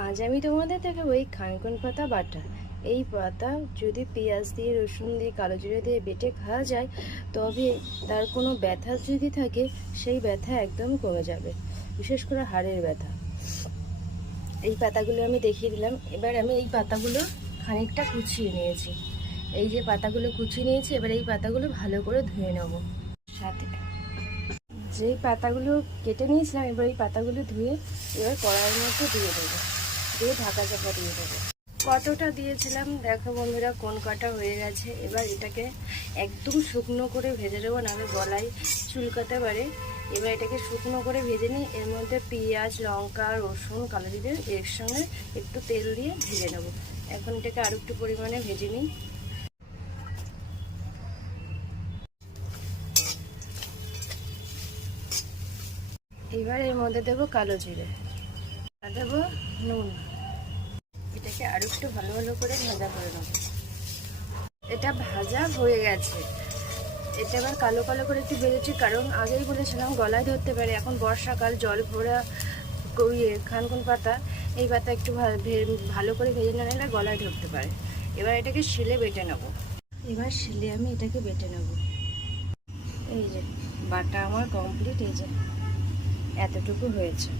আজ আমি তোমাদের দেখাবো এই খানকুন পাতা বাটা। এই পাতা যদি পেঁয়াজ দিয়ে, রসুন দিয়ে, কালো জিরে দিয়ে বেটে খাওয়া যায়, তবে তার কোনো ব্যথা যদি থাকে সেই ব্যথা একদম কমে যাবে, বিশেষ করে হাড়ের ব্যথা। এই পাতাগুলো আমি দেখিয়ে দিলাম। এবার আমি এই পাতাগুলো খানিকটা কুচিয়ে নিয়েছি। এই যে পাতাগুলো কুচিয়ে নিয়েছি, এবার এই পাতাগুলো ভালো করে ধুয়ে নেব। সাথে যেই পাতাগুলো কেটে নিয়েছিলাম, এবার এই পাতাগুলো ধুয়ে এবার কড়াইয়ের মধ্যে দিয়ে দেবো, দিয়ে ঢাকা চাপা দিয়ে দেবো। কতটা দিয়েছিলাম দেখো বন্ধুরা, কোন কটা হয়ে গেছে। এবার এটাকে একদম শুকনো করে ভেজে দেবো, নাহলে গলায় চুলকাতে পারে। এবার এটাকে শুকনো করে ভেজে নিই। এর মধ্যে পেঁয়াজ, লঙ্কা, রসুন, কালো জিরে এর সঙ্গে একটু তেল দিয়ে ভেজে নেবো। এখন এটাকে আর একটু পরিমাণে ভেজে নিই। এবার এর মধ্যে দেবো কালো জিরে আর দেবো নুন। এটাকে আর একটু ভালো ভালো করে ভাজা করে নেবো। এটা ভাজা হয়ে গেছে। এটা আবার কালো কালো করে একটু ভেজেছি, কারণ আগেই বলেছিলাম গলায় ধরতে পারে। এখন বর্ষাকাল, জল ভরা খানকুন পাতা, এই পাতা একটু ভালো করে ভেজে না নিলে গলায় ধরতে পারে। এবার এটাকে শিলে বেটে নেব। এবার শিলে আমি এটাকে বেটে নেব। এই যে বাটা আমার কমপ্লিট, এই যে এতটুকু হয়েছে।